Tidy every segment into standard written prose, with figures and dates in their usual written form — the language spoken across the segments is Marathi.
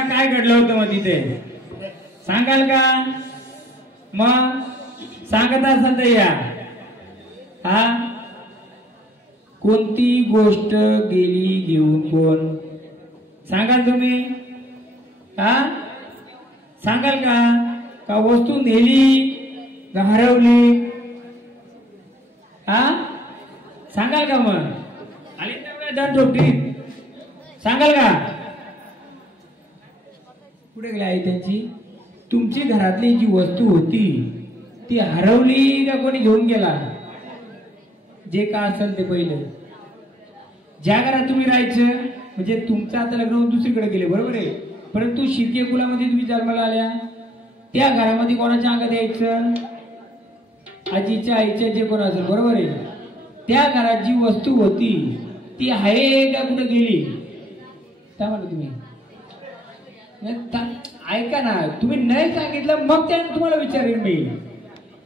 सांगा काय घडलं होतं मग तिथे सांगाल का? मग सांगत असाल तर या. हा कोणती गोष्ट गेली घेऊन कोण सांगाल तुम्ही? हा सांगाल का? का वस्तू नेली का हरवली? हा सांगाल का? मग आली तर टोपी सांगाल का? कुठे गेली आई त्यांची? तुमची घरातली जी वस्तू होती ती हरवली का कोणी घेऊन गेला? जे का असेल ते पहिलं. ज्या घरात तुम्ही राहायचं म्हणजे तुमचं आता लग्न होऊन दुसरीकडे गेले बरोबर आहे, परंतु शिर्के कुलामध्ये तुम्ही जन्माला आल्या त्या घरामध्ये कोणाच्या अंगात यायचं? आजीच्या आईच्या जे कोण असेल बरोबर आहे. त्या घरात जी वस्तू होती ती आहे का कुठे गेली? काय म्हणता तुम्ही? ऐका ना, तुम्ही नाही सांगितलं मग त्या तुम्हाला विचारेन मी.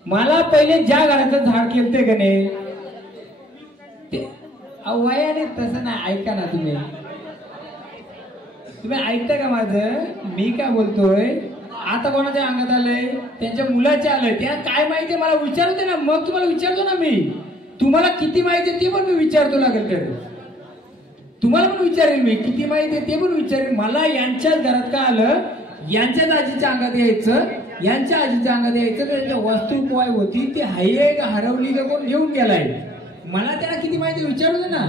मला पहिले ज्या घराचं झाड केलते का नाही ते वयाने तसं नाही. ऐका ना, तुम्ही ऐकता का माझं? मी काय बोलतोय आता कोणाच्या अंगात आलंय? त्यांच्या मुलाच्या आलंय. त्या काय माहिती मला विचारते ना, मग तुम्हाला विचारतो ना मी. तुम्हाला किती माहिती ते पण मी विचारतो लागेल तर तुम्हाला पण विचारेल मी किती माहिती ते पण विचारेल. मला यांच्याच घरात का आलं, यांच्याच आजीच्या अंगात यायचं, यांच्या आजीच्या अंगात यायचं, त्यांच्या वस्तू काय होती ती आहे का हरवली का कोण घेऊन गेलाय, मला त्याला किती माहिती विचारू दे ना.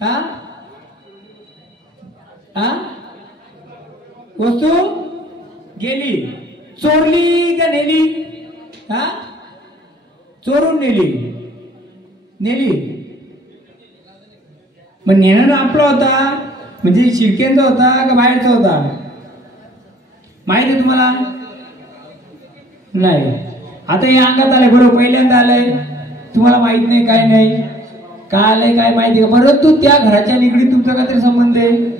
हा हा वस्तू गेली, चोरली का नेली? हा चोरून नेली. नेली मग नेणं आपला होता म्हणजे शिर्केंचा होता का बाहेरचा होता? माहिती आहे तुम्हाला? नाही. आता हे अंगात आलंय बरोबर, पहिल्यांदा आलंय, तुम्हाला माहित नाही काय नाही का आलंय काय माहिती का? परंतु त्या घराच्या निगडीत तुमचा काहीतरी संबंध आहे.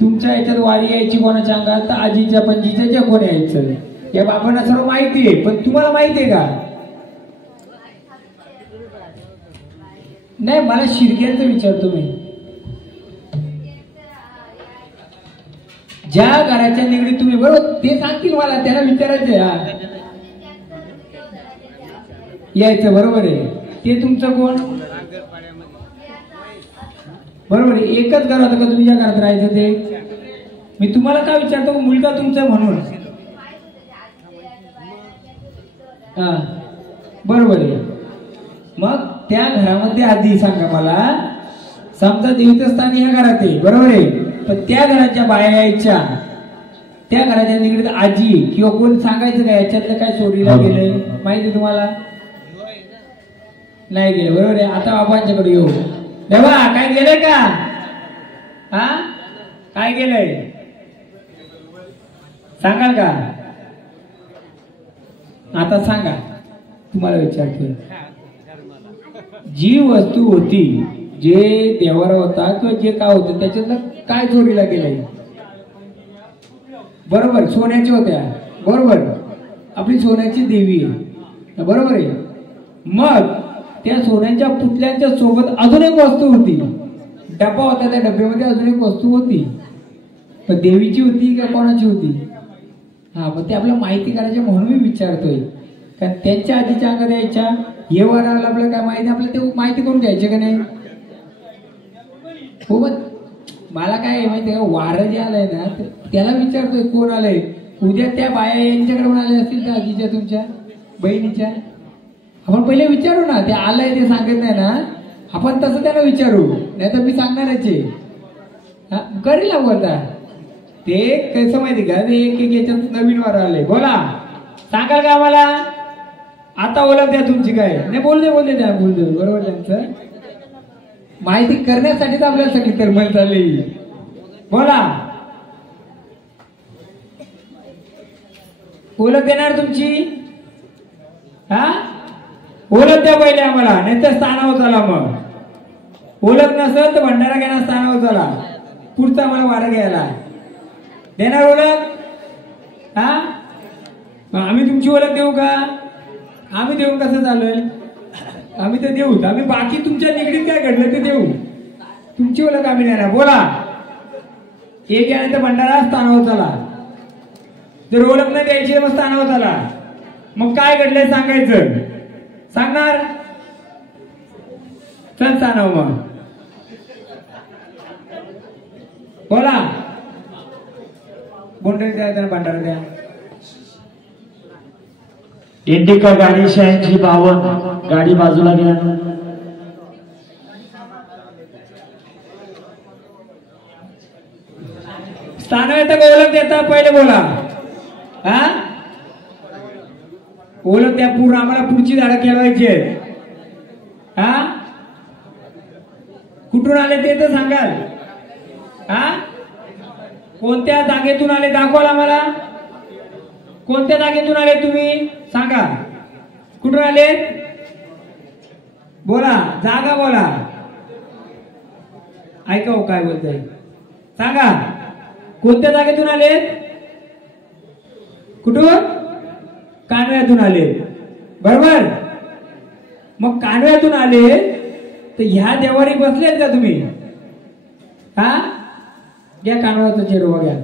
तुमच्या याच्यात वारी यायची कोणाच्या अंगात? आजीच्या पणजीच्या जे कोण यायचं या बाबांना सर्व माहिती आहे. पण तुम्हाला माहिती आहे का? नाही, मला शिर्केंचं विचारतो मी. ज्या घराच्या निगडीत तुम्ही बरोबर ते सांगतील मला, त्याला विचारायचं यायचं बरोबर आहे. ते तुमचं कोण बरोबर आहे? एकच घर होतं का तुम्ही ज्या घरात राहायचं ते? मी तुम्हाला काय विचारतो, मुलगा तुमचा म्हणून. हा बरोबर आहे. मग त्या घरामध्ये आधी सांगा मला, समजा देवीचं स्थान या घरात आहे बरोबर आहे, पण त्या घराच्या बाया यायच्या, त्या घराच्या निगडीत आजी किंवा कोण सांगायचं का याच्यातलं काय चोरीला गेलंय? माहिती तुम्हाला? नाही गेलं बरोबर आहे. आता बाबांच्याकडे येऊ. देवा काय गेलंय का? हा काय गेलंय सांगाल का? आता सांगा, तुम्हाला विचारतोय. जी वस्तू होती, जे देवारा होता किंवा जे काय होतं त्याच्यातलं काय चोरीला गेलंय? बरोबर, सोन्याच्या होत्या बरोबर. आपली सोन्याची देवी आहे बरोबर आहे. मग त्या सोन्याच्या पुतळ्यांच्या सोबत अजून एक वस्तू होती, डब्बा होता, त्या डब्यामध्ये अजून एक वस्तू होती. पण देवीची होती का कोणाची होती? हा मग ते आपल्याला माहिती करायची म्हणून मी विचारतोय. कारण त्यांच्या आजीच्या अंगात यायच्या, हे वर आलं आपल्याला काय माहिती, आपल्याला ते माहिती करून घ्यायचे का नाही? हो. मग मला काय माहिती का, वारं जे आलंय ना त्याला विचारतोय कोण आलंय. उद्या त्या बाया यांच्याकडे पण आल्या असतील त्या आजीच्या तुमच्या बहिणीच्या, आपण पहिले विचारू ना. ते आलंय ते सांगत नाही ना, आपण तसं त्याला विचारू, नाही तर मी सांगणारच आहे. करेल बोलता ते कसं माहिती का, ते एक याच्यात नवीन वारं आलंय. बोला सांगाल का आम्हाला? आता ओळख द्या तुमची काय नाही. बोलते त्या बोलते बरोबर. त्यांचं माहिती करण्यासाठीच आपल्याला सगळी तरमण चालली. बोला ओळख देणार तुमची? हा ओळख द्या पहिले आम्हाला, नाही तर स्थानावर चला. मग ओळख नसेल तर भंडारा घेणार, स्थानावर चला. पुढचा मला वारं घ्यायला देणार ओळख? हा आम्ही तुमची ओळख देऊ का? आम्ही देऊन कसं चालूय? आम्ही तर देऊ, आम्ही बाकी तुमच्या निगडीत काय घडलं ते देऊ, तुमची ओळख आम्ही देणार. बोला एक यानंतर भंडारा स्थानावर चला. जर ओळख नाही द्यायची मग स्थानावर चला. मग काय घडलंय सांगायचं. सांगणार चल स्थानावर. मग बोला. बोंडे द्या त्याला भंडारा द्या. इंडिका गाडी 8652 गाडी बाजूला घ्या. स्थान येतं का ओळख देता पहिले बोला. हा ओळख द्या पूर्ण. आम्हाला पुढची झाडं खेळवायची. हा कुठून आले ते तर सांगाल. हा कोणत्या जागेतून आले दाखवाल आम्हाला. कोणत्या जागेतून आले तुम्ही सांगा. कुठून आले बोला. जागा बोला. ऐकाव काय बोलताय सांगा. कोणत्या जागेतून आले. कुठून कानव्यातून आले. बरोबर. मग कानव्यातून आले तर ह्या देवारी बसलेत का तुम्ही. हा घ्या कानव्याचा चेहरा घ्या.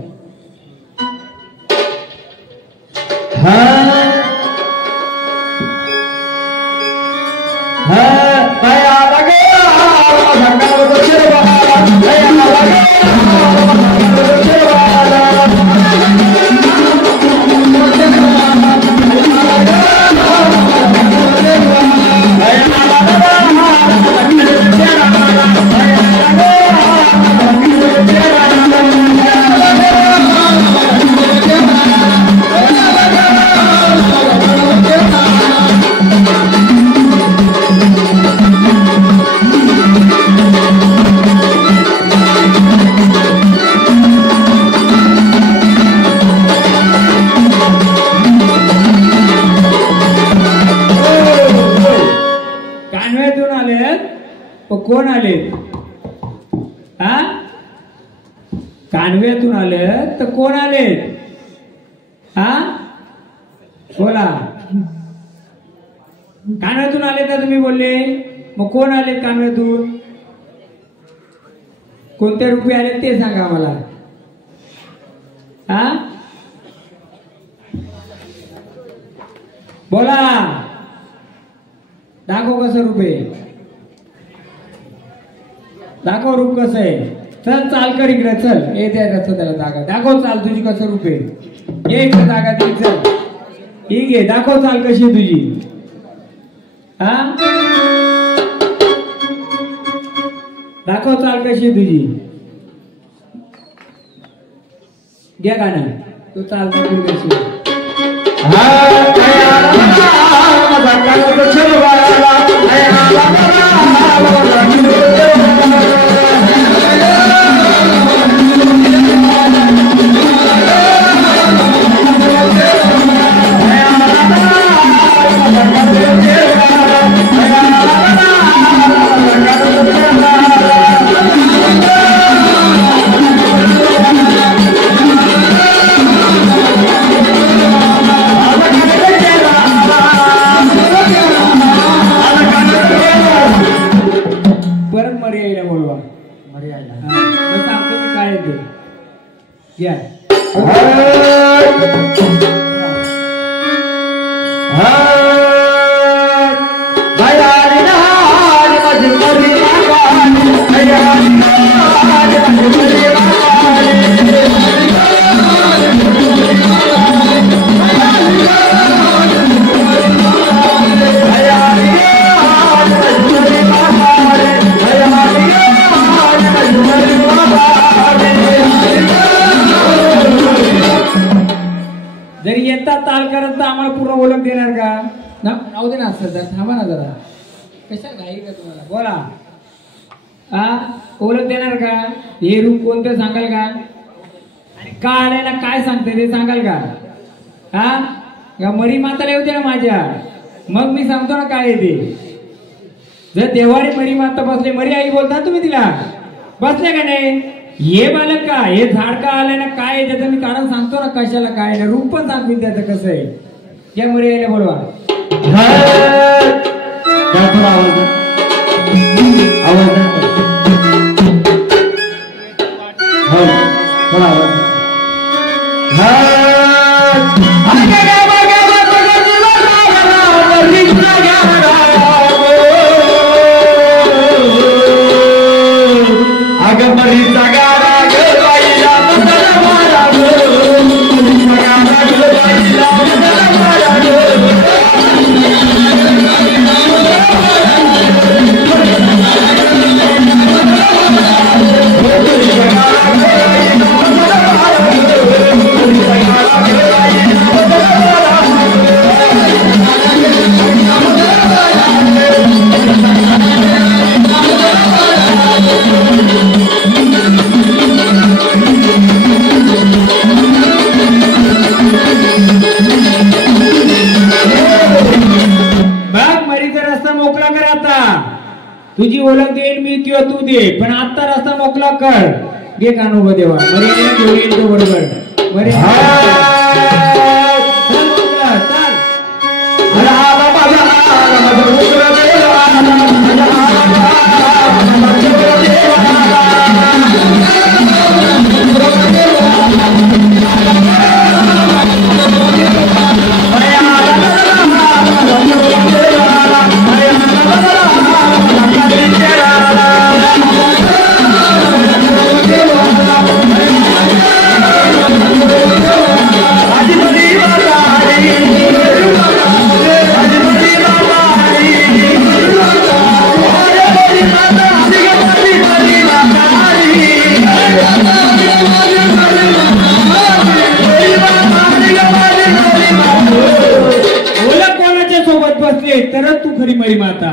कोण आले. हा कानव्यातून आले तर कोण आले. हा बोला. कानव्यातून आले ना तुम्ही बोलले. मग कोण आले कानव्यातून. कोणत्या रूपी आले ते सांगा मला. हा बोला. दाखव कसं रूप आहे. दाखव रूप कसं आहे. चल चाल कर इकडे. चल हे द्यायचं त्याला जागा. दाखव चाल तुझी कसं रूप आहे. ये इकडे जागा दे. चल ठीक आहे. दाखव चाल कशी आहे तुझी. हा दाखव चाल कशी आहे तुझी. घ्या गाणं. तू चाल दाखव कशी आहे. जरी येतात ताल करत तर आम्हाला पूर्ण ओळख देणार का. राहू दे ना. असं थांबा ना जरा. कशा घाई का तुम्हाला. बोला. हा ओळख देणार का. हे रूप कोणतं सांगाल का. आणि का आलाय ना काय सांगते ते सांगाल का. हा मरी माताला होते ना माझ्या. मग मी सांगतो ना काय ते. जर देवारी मरी माता बसले. मरी आई बोलता तुम्ही तिला. बसले का नाही. हे बालक का हे झाड का आलंय ना काय त्याचं मी कारण सांगतो ना. कशाला काय ना रूप पण सांगतो त्याचं कसं आहे. या मरी आईला बोलवा. आवाज तुझी ओळख देईन मी किंवा तू दे, पण आता रस्ता मोकळा कर. घे कानोबा देवा मर्यादा घेऊन येईल तो बरोबर. तरच तू खरी मरी माता.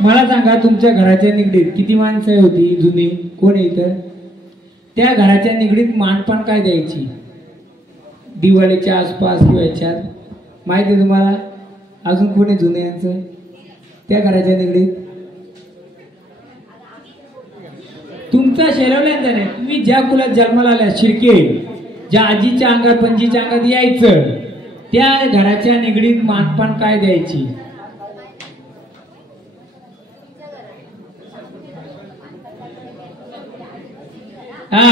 मला सांगा तुमच्या घराच्या निगडीत किती माणसं होती जुनी? कोण आहे इथं? त्या घराच्या निगडीत मानपान काय द्यायची दिवाळीच्या आसपास किंवा याच्यात? माहिती आहे तुम्हाला? अजून कोणी जुने यांचं त्या घराच्या निगडीत? तुमचा शेरवल्यांचा नाही. तुम्ही ज्या कुलात जन्माला आल्या शिर्के, ज्या आजीच्या अंगात पणजीच्या अंगात यायचं, त्या घराच्या निगडीत मानपान काय द्यायची? हा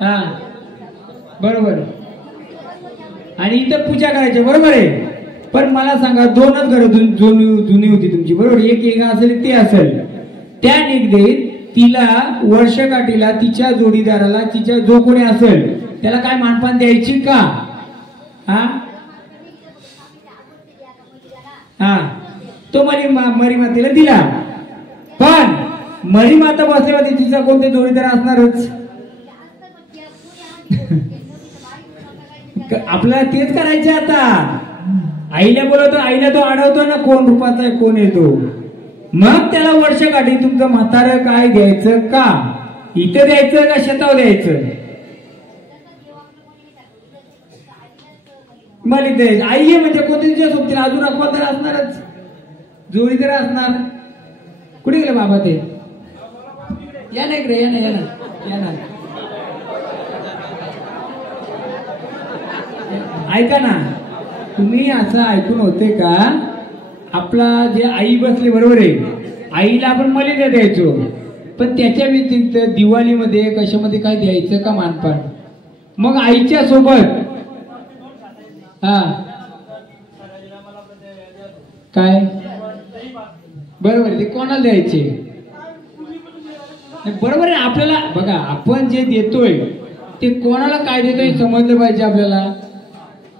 हा बरोबर. आणि इथं पूजा करायची बरोबर आहे. पण मला सांगा दोनच घर जुनी होती तुमची बरोबर. एक असेल ते असेल. त्या निगडीत तिला वर्षकाठीला तिच्या जोडीदाराला तिच्या जो कोणी असेल त्याला काय मानपान द्यायची का? हा हा तो मरी मातेला दिला. पण मरी माता बसल्यावर तिचा कोणते जोडीदार असणारच. आपल्याला तेच करायचे. आता आईला बोलवतो, आईला तो अडवतो ना कोण रूपाचा आहे कोण येतो. मग त्याला वर्षकाठी तुमचं म्हातारं काय द्यायचं का? इथं द्यायचं का शेतावर द्यायचं? मला द्यायचं. आई आहे म्हणजे कोणत्या तुझ्या सोबतीला अजून अखवादार असणारच, जोडीदार असणार. कुठे गेले बाबा ते? या ना इकडे, या ना या ना या ना. ऐका ना, तुम्ही असं ऐकून होते का? आपला जे आई बसली बरोबर आहे, आईला आपण मलिदा द्यायचो. पण त्याच्या व्यतिरिक्त दिवाळीमध्ये कशामध्ये काय द्यायचं का मानपान? मग आईच्या सोबत हा काय बरोबर ते कोणाला द्यायचे? बरोबर आहे. आपल्याला बघा आपण जे देतोय ते कोणाला काय देतोय समजलं पाहिजे आपल्याला.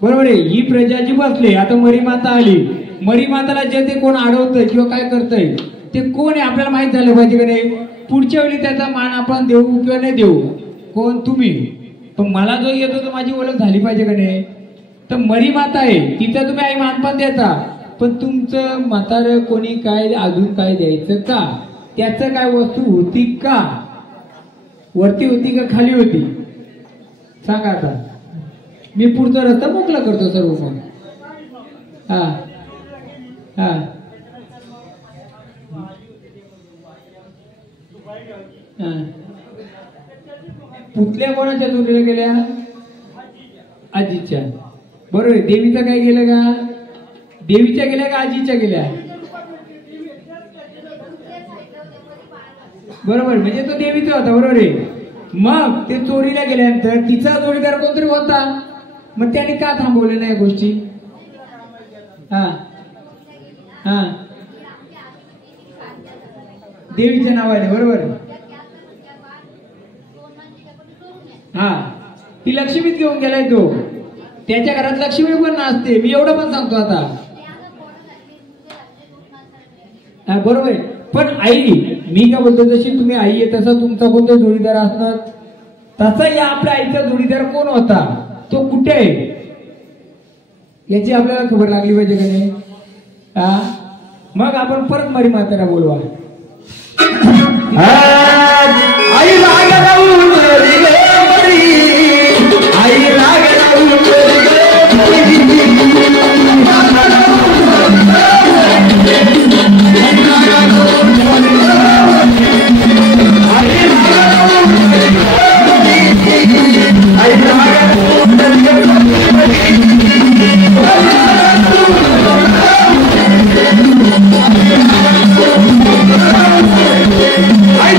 बरोबर आहे. ही प्रजा जी बसली आता मरी माता आली, मरी माताला जे ते कोण अडवतंय किंवा काय करतंय ते कोण आहे आपल्याला माहित झालं पाहिजे का नाही. पुढच्या वेळी त्याचा मान आपण देऊ किंवा नाही देऊ, कोण तुम्ही, पण मला जो येतो तो माझी ओळख झाली पाहिजे का नाही. तर मरी माता आहे तिथं तुम्ही आई मानपान देता, पण तुमचं म्हातारं कोणी काय अजून काय द्यायचं का, त्याचं काय वस्तू होती का, वरती होती का खाली होती सांगा. आता मी पुढचा रस्ता मोकळा करतो सर्व पण. हा हा पुतल्या कोणाच्या जोडल्या गेल्या, आजीच्या. बरोबर आहे. देवीचा काय गेलं का, देवीच्या गेल्या का आजीच्या गेल्या, बरोबर, म्हणजे तो देवीचा होता. बरोबर आहे. मग ते चोरीला गेल्यानंतर तिचा जोडीदार कोणतरी होता, मग त्याने का थांबवले नाही गोष्टी. हा हा देवीच्या नावाने, बरोबर. हा ती लक्ष्मीत घेऊन गेलाय तो, त्याच्या घरात लक्ष्मी पण नसते, मी एवढं पण सांगतो आता. हा बरोबर आहे. पण आई, मी काय बोलतो, जशी तुम्ही आई आहे तसा तुमचा कोणता जोडीदार असणार, तसा या आपल्या आईचा जोडीदार कोण होता, तो कुठे आहे, याची आपल्याला खबर लागली पाहिजे का नाही. हा मग आपण परत मरी मातेला बोलवा. आई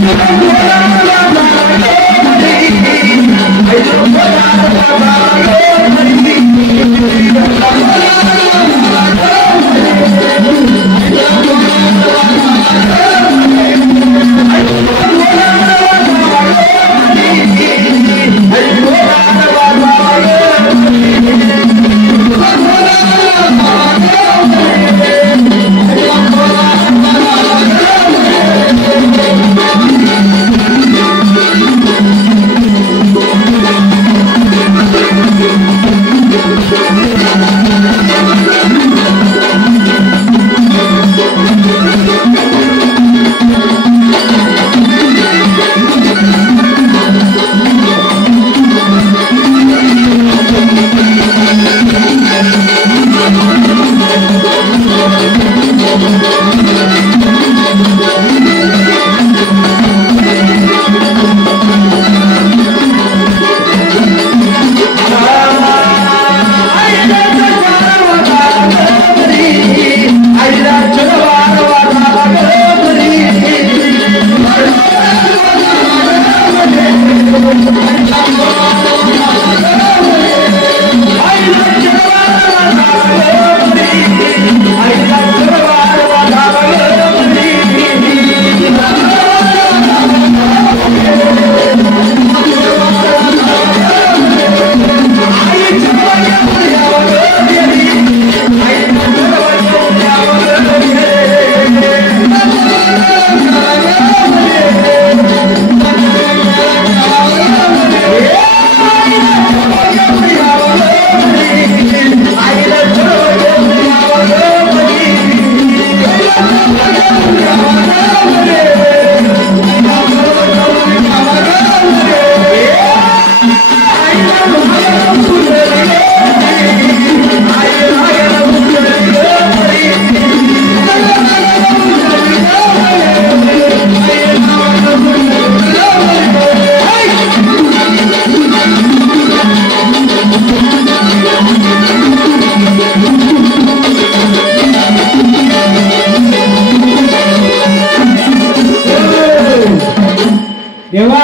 देवा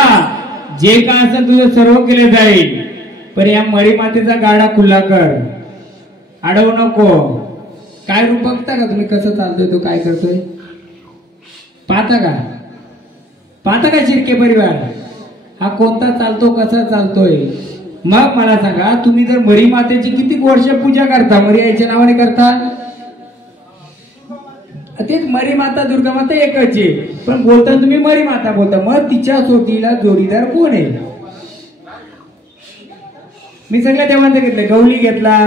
जे काय असेल तुझं सर्व केले जाईल, पण या मरी मातेचा गाडा खुला कर, अडवू नको. काय रूप बघता का तुम्ही, कसं चालतोय तो, काय करतोय पाहता का, पाहता का शिर्के परिवार हा कोणता चालतो, कसा चालतोय. मग मला सांगा, तुम्ही जर मरी मातेची किती वर्ष पूजा करता, मरी आईच्या नावाने करता, तेच मरी माता दुर्गा माता एकच आहे, पण बोलता तुम्ही मरी माता बोलता. मग तिच्या सोबतीला जोडीदार कोण आहे? मी सगळ्या देवांचं घेतलं. गवली घेतला,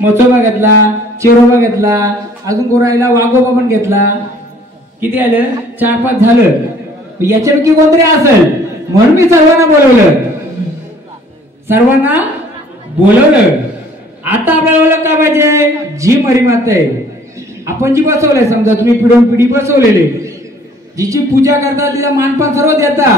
मचोबा घेतला, चेरोबा घेतला, अजून कोरायला वाघोबा पण घेतला. किती आलं? 4-5 झालं. याच्यापैकी कोणतरी असेल म्हणून मी सर्वांना बोलवलं. आता आपल्याला ओळख काय पाहिजे? जी मरी माता आहे, आपण जी बसवलंय, समजा तुम्ही पिढून पिढी बसवलेले, जिची पूजा करता तिला मानपान सर्व देता,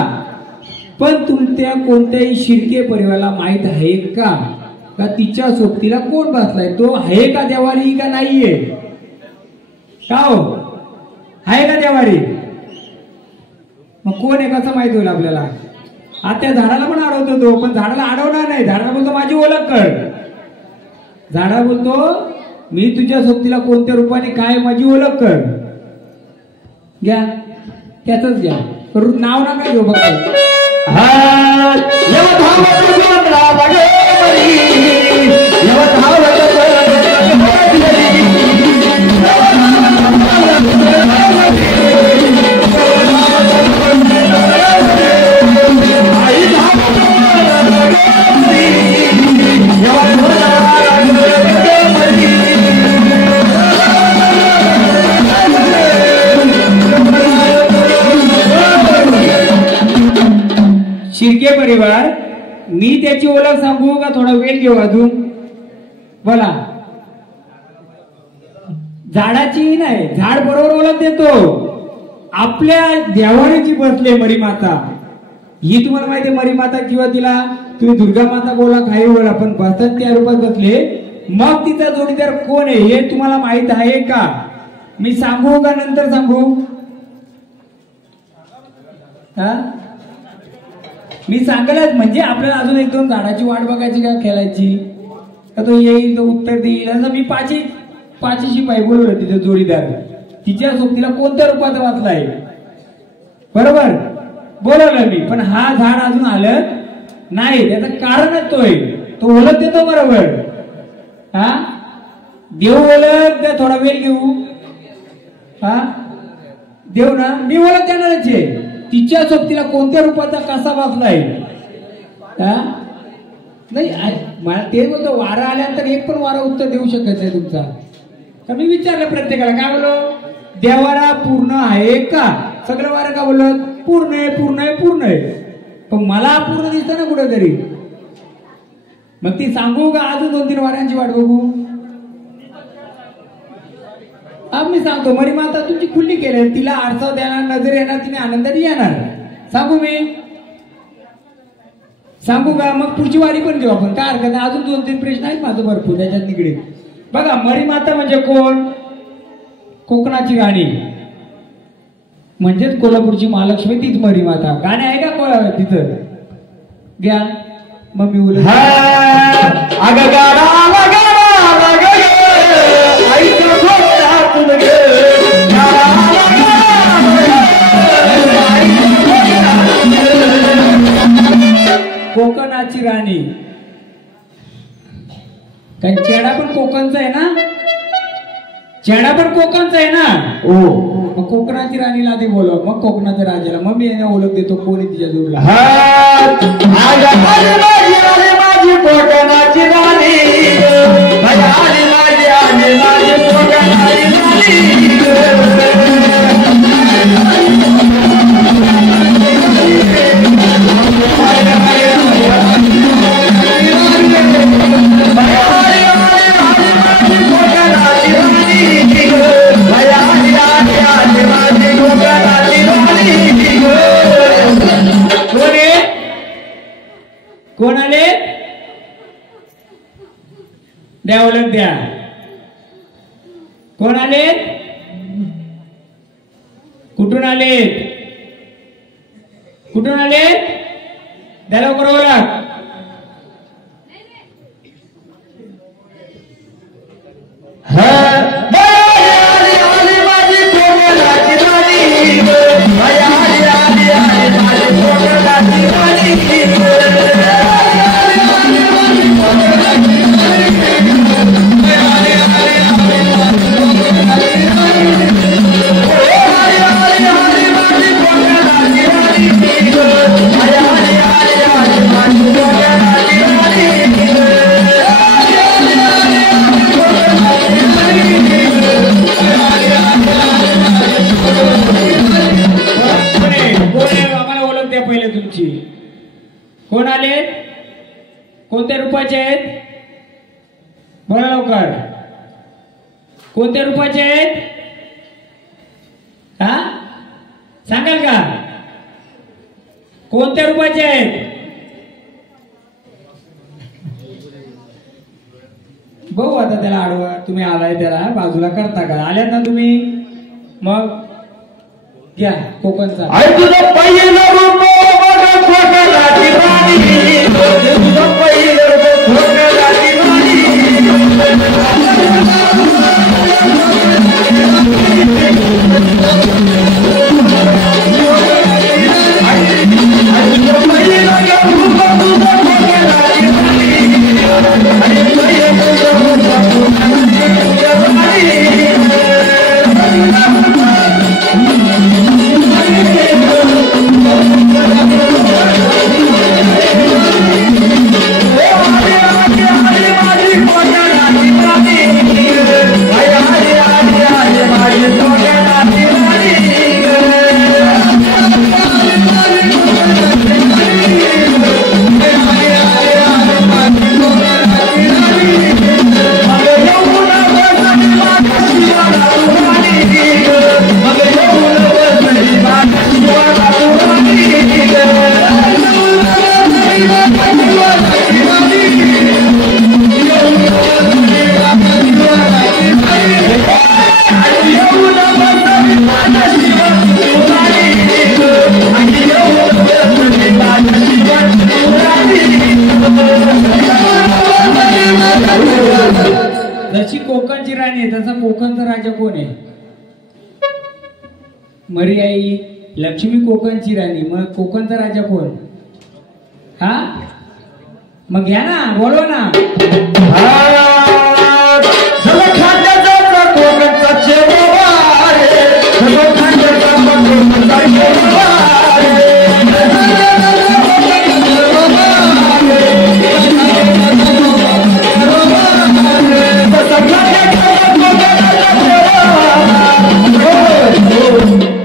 पण तुमच्या कोणत्याही शिर्के परिवाराला माहित आहे का तिच्या सोबतीला कोण बसलाय? तो आहे का देवारी का नाहीये? का हो, आहे का देवारी? मग कोण आहे कसं माहित होईल आपल्याला? आता त्या झाडाला पण अडवतो तो, पण झाडाला अडवणार नाही. झाडाला बोलतो माझी ओळख कर. झाडा बोलतो मी तुझ्या सोबतीला कोणत्या रूपाने काय माझी ओळख कर. घ्या त्याच घ्या, नाव नका घेऊ बघा. शिर्के परिवार, मी त्याची ओळख सांगू का थोडा वेळ घेऊ अजून? बोला. झाडाची नाही, झाड बरोबर ओळख देतो. आपल्या देवारीची बसले मरी माता, ही तुम्हाला माहिती आहे. मरी माता किंवा तिला तुम्ही दुर्गा माता बोला, काही बोला, पण बसतात त्या रूपात बसले. मग तिचा जोडीदार कोण आहे हे तुम्हाला माहित आहे का? मी सांगू का नंतर सांगू? मी सांगेलच. म्हणजे आपल्याला अजून 1-2 झाडाची वाट बघायची का खेळायची का? तो येईल, तो उत्तर देईल. असं मी पाचीशी पाय बोलवलं तिचं जोडीदार. तिच्या सोबतीला कोणत्या रूपात वाचलाय बरोबर बोलवलं मी, पण हा झाड अजून आलं नाही. त्याचं कारणच तो आहे, तो ओळख देतो बरोबर. देव ओळख द्या, थोडा वेळ घेऊ. देव ना, मी ओळख देणारच आहे. तिच्या सोबतीला कोणत्या रूपाचा कसा वाचलाय नाही. मला ते बोलतो वारा आल्यानंतर एक पण वारा उत्तर देऊ शकत नाही तुमचा. तर मी विचारलं प्रत्येकाला, काय बोलो? देवारा पूर्ण आहे का? सगळं वारा का बोलत? पूर्ण आहे, पूर्ण आहे, पूर्ण आहे. पण मला पूर्ण दिसतं ना कुठेतरी. मग ती सांगू का अजून 2-3 वाऱ्यांची वाट बघू? मी सांगतो, मरी माता तुमची खुल्ली केली, तिला आरसा देणार, नजर येणार, तिने आनंदाने येणार. सांगू मी? सांगू का? मग पुढची वारी पण घेऊ आपण, काय हरकत नाही. अजून 2-3 प्रश्न आहेत माझं भरपूर त्याच्यात निगडीत. बघा, मरी माता म्हणजे कोण? कोकणाची राणी, म्हणजेच कोल्हापूरची महालक्ष्मी, तीच मरी माता. गाणे आहे का कोळा तिथं? घ्या मग मी बोल. कोकणाची राणी, कारण चेडा पण कोकणचा आहे ना, चेडा पण कोकणचा आहे ना. मग कोकणाची राणीला आधी बोलव, मग कोकणाच्या राजाला. मग मी यांना ओळख देतो कोणी तिच्या जोडला. माझी कोकणाची राणी, कोण आले? द्या ओळख द्या. कोण आले? कुठून आले? कुठून आले? द्या लवकर ओळख. कोण आले? कोणत्या रूपाचे आहेत? बोला लवकर. कोणत्या रूपाचे आहेत? हा, सांगाल का? कोणत्या रूपाचे आहेत? बघू आता त्याला आडवा. तुम्ही आलाय त्याला बाजूला करता का? आल्यात ना तुम्ही? मग घ्या कोकणचा. तुझं पहिलं रूप बघ कोकणाची राणी, तुझं पहिलं रूप कोकणाची राणी. जशी कोकणची राणी आहे तसा कोकणचा राजा कोण आहे? मरियाई. लक्ष्मी कोकणची राणी, मग कोकणचा राजा कोण? हा, मग घ्या ना, बोलवा ना.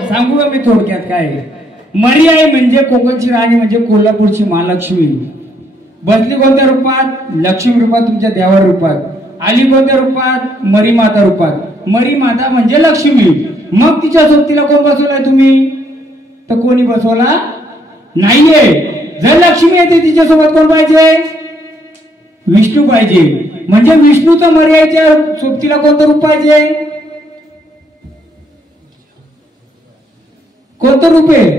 सांगू का मी थोडक्यात काय? मरियाई म्हणजे कोकणची राणी, म्हणजे कोल्हापूरची महालक्ष्मी. बसली कोणत्या रूपात? लक्ष्मी रूपात, तुमच्या देवा रूपात. आली कोणत्या रूपात? मरी माता रूपात. मरी माता म्हणजे लक्ष्मी. मग तिच्या सोबतीला कोण बसवलाय तुम्ही? तर कोणी बसवला नाहीये. जर लक्ष्मी येते तिच्यासोबत कोण पाहिजे? विष्णू पाहिजे. म्हणजे विष्णूचं मर्यादेच्या सोबतीला कोणतं रूप पाहिजे? कोणतं रूप आहे?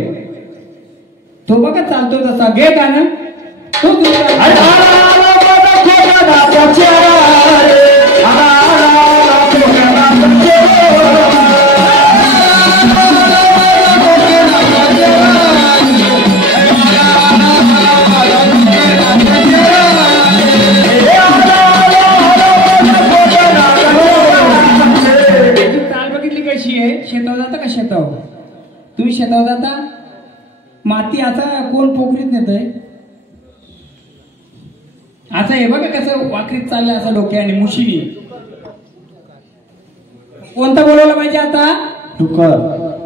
तो बघा चालतो तसा. घे गाणं. तो चाल बघितली कशी आहे? शेतावर जाता का? शेतावर तुम्ही शेतावर जाता? माती आता कोण पोखरीत नेतय? आता हे बघा कसं वाकरीत चाललंय, असं डोक्याने मुशीनी. कोणता बोलवलं पाहिजे आता?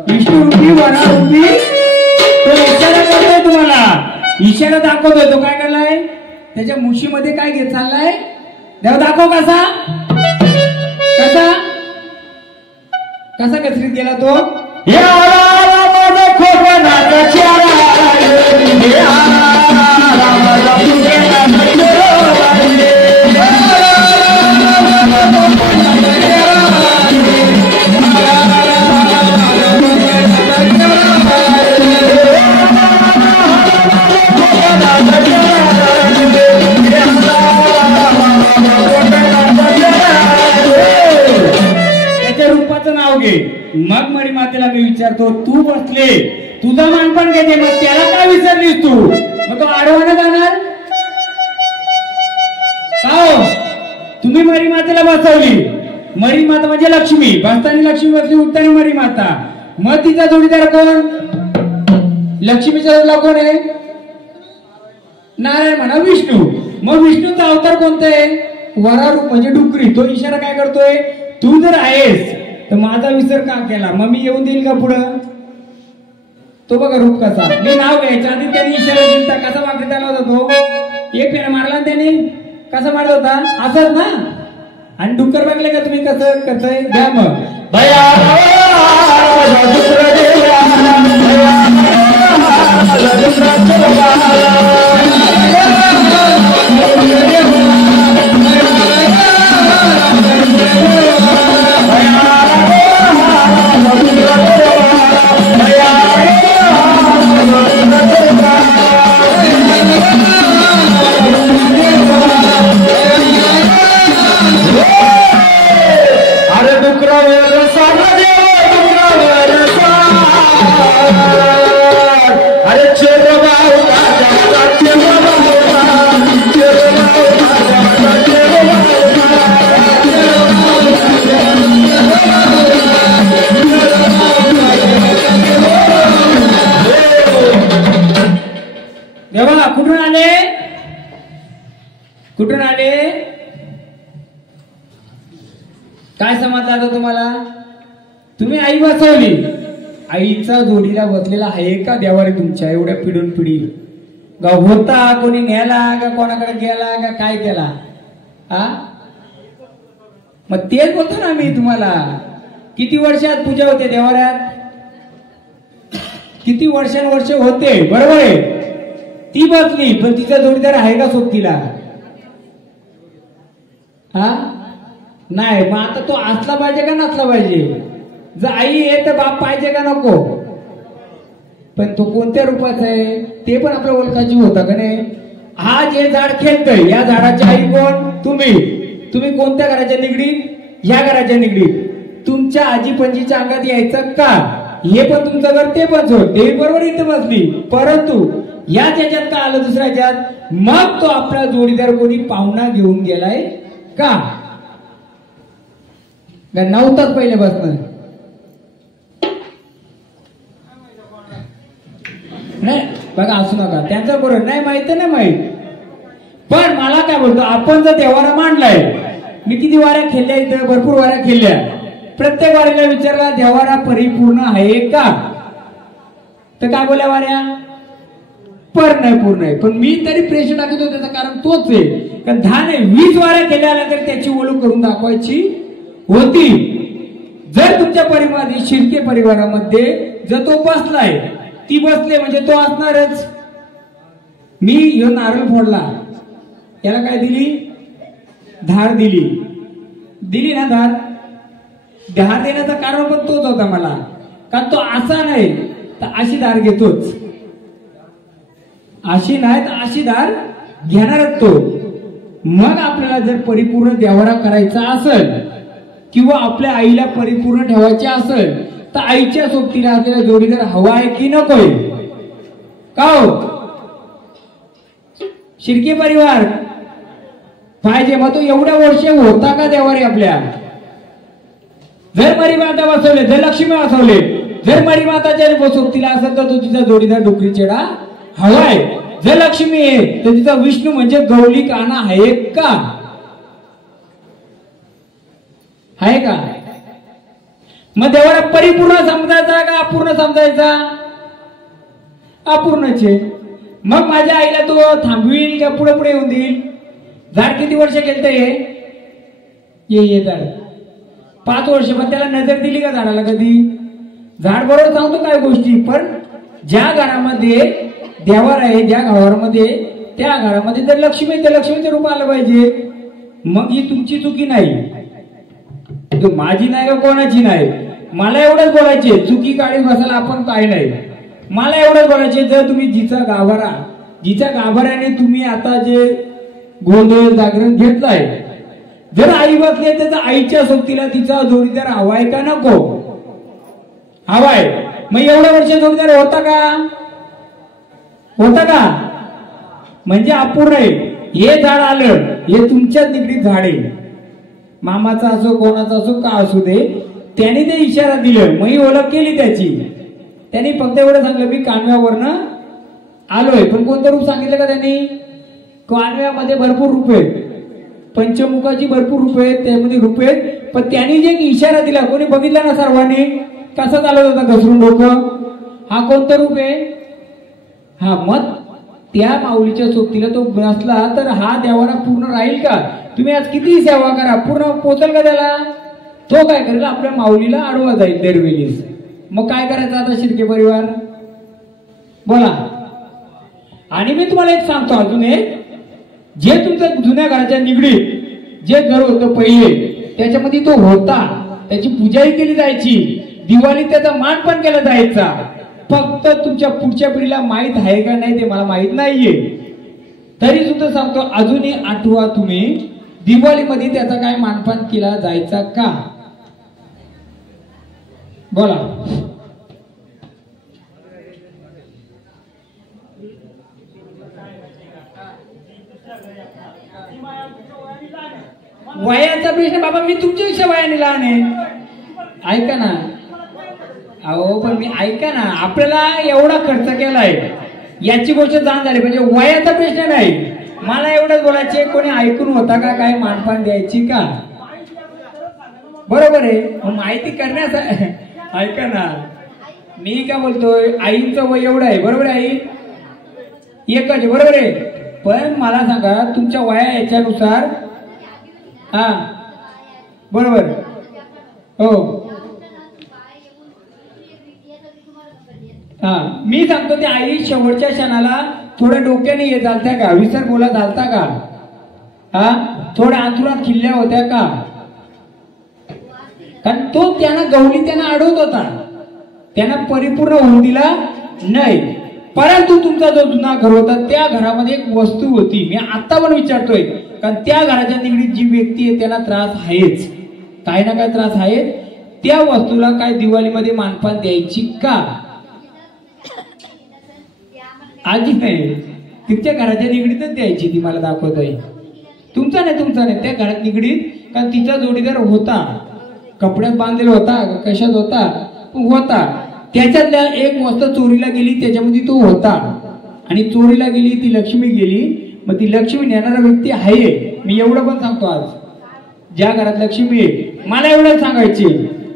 विष्णू रूपी वरा रूपी. तो इशारा करतोय तुम्हाला, इशारा दाखवतोय. तो काय करलाय? त्याच्या मुशीमध्ये काय घेत चाललाय? देव दाखव कसा कसा कसा कसरीत गेला तो? त्याच्या रूपाचं नाव घे. मग मरी मातेला मी विचारतो, तू बसले, तुझा मानपण घेते, मग त्याला काय विसरलीस तू? मग तो आडवाना जाणार का हो? तुम्ही मरी मातेला बसवली. मरी माता म्हणजे लक्ष्मी. बसताना लक्ष्मी बसली, उठताना मरी माता. मग तिचा जोडीदार कोण? लक्ष्मीचा जोडीदार कोण आहे? नारायण म्हणा, विष्णू. मग विष्णूचा अवतार कोणता आहे? वरारूप म्हणजे डुकरी. तो इशारा काय करतोय? तू जर आहेस तर माझा विसर का केला? मग मी येऊन देईल का पुढं? तो बघा रूप कसा. मी नाव घ्यायच्या आधी त्यांनी इशारा दिला कसा वाकडे आला होता तो. एक फेरा मारला त्याने कसा मारला होता असंच ना. आणि डुक्कर बघले का तुम्ही कसं कसं द्या मग भया कुठून आले काय समजलं आता तुम्हाला. तुम्ही आई बसवली. आईचा जोडीला बसलेला आहे का देवारे तुमच्या एवढ्या पिढून पिढी. गा होता कोणी नेला का कोणाकडे गेला का काय केला. हा मग तेच बोलतो ना मी तुम्हाला. किती वर्षात पूजा होते देवाऱ्यात. किती वर्षानुवर्ष होते बरोबर आहे. ती बसली पण तिचा जोडीदार आहे का सोबतीला. हा नाही. मग आता तो असला पाहिजे का नसला पाहिजे. जर आई आहे तर बाप पाहिजे का नको. पण तो कोणत्या रूपाचा आहे ते पण आपल्या ओळखाची होता का नाही. हा जे झाड खेळतय या झाडाची आई कोण तुम्ही. तुम्ही कोणत्या घराच्या निगडीत. ह्या घराच्या निगडीत. तुमच्या आजी पणजीच्या अंगात यायचं का. हे पण तुमचं घर ते पण सोड ते बरोबर इथे बसली. परंतु या त्याच्यात का आलं दुसऱ्याच्यात. मग तो आपला जोडीदार कोणी पाहुणा घेऊन गेलाय का नव्हताच पहिले बसणं. नाही बघा असू नका त्यांचं बरोबर नाही माहित नाही माहित. पण मला काय बोलतो आपण जर देवाला मांडलाय. मी किती वाऱ्या खेळल्या इथं भरपूर वाऱ्या खेळल्या. प्रत्येक वारीला विचारला देवारा परिपूर्ण आहे का. तर काय बोल्या वाऱ्या नाही पूर्ण आहे. पण मी तरी प्रेशर टाकतो त्याचं कारण तोच आहे. कारण 10-20 वाऱ्या केल्या तर त्याची ओळख करून दाखवायची होती. जर तुमच्या परिवारामध्ये शिर्के परिवारामध्ये जर तो बसलाय ती बसले म्हणजे तो असणारच. मी ह्यो नारळ फोडला याला काय दिली धार दिली ना धार देण्याचं कारण पण तोच होता मला. कारण तो असा नाही तर अशी धार घेतोच. अशी नाही तर अशी धार घेणारच तो. मग आपल्याला जर परिपूर्ण देवारा करायचा असेल किंवा आपल्या आईला परिपूर्ण ठेवायचे असेल तर आईच्या सोबतीला आपल्याला जोडीदार हवा आहे की नकोय का हो. शिर्के परिवार पाहिजे. मग तो एवढ्या वर्ष होता का देवारे आपल्या. जर मरीमाता बसवले जर लक्ष्मी बसवले जर मरीमाताच्या सोबतीला असेल तर तो तिचा जोडीदार डुकरी चेडा हवाय. जर लक्ष्मी आहे तर तिचा विष्णू म्हणजे गवली काना आहे का. आहे का. मग देवाला परिपूर्ण समजायचा का अपूर्ण समजायचा. अपूर्णच आहे. मग माझ्या आईला तो थांबवील का पुढे पुढे येऊन देईल. झाड किती वर्ष केलं ये झाड 5 वर्ष. पण त्याला नजर दिली का झाडाला कधी. झाड बरोबर सांगतो काय गोष्टी. पण ज्या घरामध्ये देवार आहे ज्या घरामध्ये त्या घरामध्ये जर लक्ष्मी तर लक्ष्मीचं रूप आलं पाहिजे. मग ही तुमची चुकी नाही. माझी नाही का कोणाची नाही. मला एवढंच बोलायचे चुकी काढीत बसायला आपण काय नाही. मला एवढंच बोलायचे जर तुम्ही जिच्या गाभाऱ्याने तुम्ही आता जे गोंधळ जागरण घेतलाय जर आई बसली तर आईच्या सोबतीला तिचा जोडीदार हवाय का नको हवाय. मग एवढ्या वर्ष जोडीदार होता का म्हणजे अपूर्ण आहे. हे झाड आलं हे तुमच्याच निगडीत झाड आहे. मामाचा असो कोणाचा असो का असू दे त्यांनी ते इशारा दिलं. मग ही ओळख केली त्याची. त्यांनी फक्त एवढं सांगलं मी कानव्यावरनं आलोय. पण कोणतं रूप सांगितलं का त्यांनी. कानव्यामध्ये भरपूर रूप आहेत. पंचमुखाची भरपूर रूप आहेत त्यामध्ये रूप आहेत. पण त्यांनी जे इशारा दिला कोणी बघितला ना सर्वांनी कसा चालत होता घसरून डोकं. हा कोणतं रूप आहे? हा, मग त्या माऊलीच्या सोबतीला तो नसला तर हा देवाला पूर्ण राहील का? तुम्ही आज किती सेवा करा, पूर्ण पोचल का त्याला? तो काय करेल, आपल्या माऊलीला आडवा जाईल दरवेळेस. मग काय करायचं आता शिर्के परिवार? बोला. आणि मी तुम्हाला एक सांगतो अजून एक, जे तुमचं जुन्या घराच्या निगडीत जे घर होतं पहिले त्याच्यामध्ये तो होता, त्याची पूजाही केली जायची, दिवाळीत त्याचा मान पण केला जायचा. फक्त तुमच्या पुढच्या पिढीला माहित आहे का नाही ते मला माहित नाहीये. तरी सुद्धा सांगतो, अजूनही आठवा तुम्ही, दिवाळीमध्ये त्याचा काय मानपान केला जायचा का? बोला. वयाचा प्रश्न बाबा, मी तुमच्यापेक्षा वयाने लहान आहे. ऐका ना, अहो पण मी ऐका ना, आपल्याला एवढा खर्च केलाय याची गोष्ट जाण झाली पाहिजे. वयाचा प्रश्न नाही, मला एवढंच बोलायचे, कोणी ऐकून होता का काय मानपान द्यायची का? बरोबर आहे, माहिती करण्यासाठी. ऐका ना, मी काय बोलतोय, आईचं वय एवढं आहे, बरोबर आहे, आई एकच आहे, बरोबर आहे. पण मला सांगा, तुमच्या वया याच्यानुसार, हा बरोबर, हो हा, मी सांगतो ते आई शेवटच्या क्षणाला थोड्या डोक्याने येत चालत्या का? विसर बोला चालता का? हा, थोड्या अंथरुणात खिल्ल्या होत्या का? कारण तो त्यांना गवली त्यांना अडवत होता, त्यांना परिपूर्ण होऊन दिला नाही. परंतु तुमचा जो जुना घर होता त्या घरामध्ये एक वस्तू होती, मी आता पण विचारतोय, कारण त्या घराच्या निगडीत जी व्यक्ती आहे त्याला त्रास आहेच, काय ना काय त्रास आहे. त्या वस्तूला काय दिवाळीमध्ये मानपान द्यायची का? आजी नाही, तिच्या घराच्या निगडीतच द्यायची, ती मला दाखवतोय. तुमचा नाही, त्या घरात निगडीत, कारण तिचा जोडीदार होता, कपड्यात बांधलेला होता, कशात होता, त्याच्यातल्या एक वस्तू चोरीला गेली, त्याच्यामध्ये तो होता, आणि चोरीला गेली, ती लक्ष्मी गेली. मग ती लक्ष्मी नेणारा व्यक्ती आहे, मी एवढं पण सांगतो, आज ज्या घरात लक्ष्मी आहे, मला एवढं सांगायची,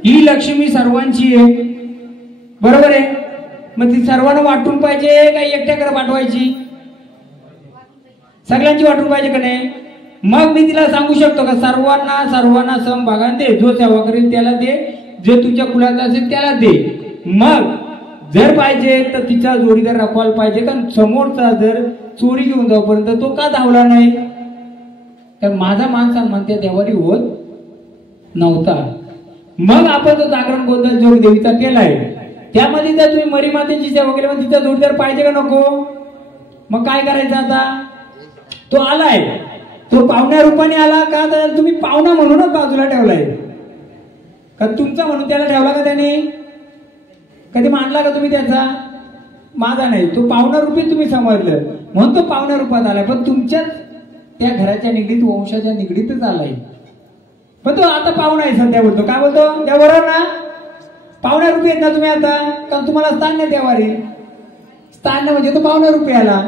ही लक्ष्मी सर्वांची आहे, बरोबर आहे. मग ती सर्वांना वाटून पाहिजे का एकट्याकडे पाठवायची? सगळ्यांची वाटून पाहिजे का नाही? मग मी तिला सांगू शकतो का सर्वांना समभागाने दे, जो सेवा करेल त्याला दे, जे तुमच्या कुलाचा असेल त्याला दे. मग जर पाहिजे तर तिचा जोडीदार राखवायला पाहिजे, कारण समोरचा जर चोरी घेऊन जाऊपर्यंत तो का धावला नाही? कारण माझा मान सन्मान त्या देवारी होत नव्हता. मग आपण जो जागरण गोंधळ जोग देवीचा केलाय, त्यामध्ये जर तुम्ही मरी मातेची सेवा केली, मग तिचा जोडीदार पाहिजे का नको? मग काय करायचं आता? तो आलाय, तो पाहुण्या रूपाने आला का? तर तुम्ही पाहुणा म्हणूनच बाजूला ठेवलाय का? तुमचा म्हणून त्याला ठेवला का? त्याने कधी मानला का तुम्ही त्याचा? माझा नाही, तो पाहुणा रूपी तुम्ही समजलं म्हणून तो पाहुण्या रूपात आलाय. पण तुमच्याच त्या घराच्या निगडीत, वंशाच्या निगडीतच आलाय. पण तो आता पाहुणा आहे सध्या, बोलतो काय बोलतो? त्या बरोबर ना, पाहुण्या रूपी येत ना तुम्ही आता, कारण तुम्हाला स्थान नाही त्यावारी. स्थान म्हणजे तो पाहुण्या रूपी आला,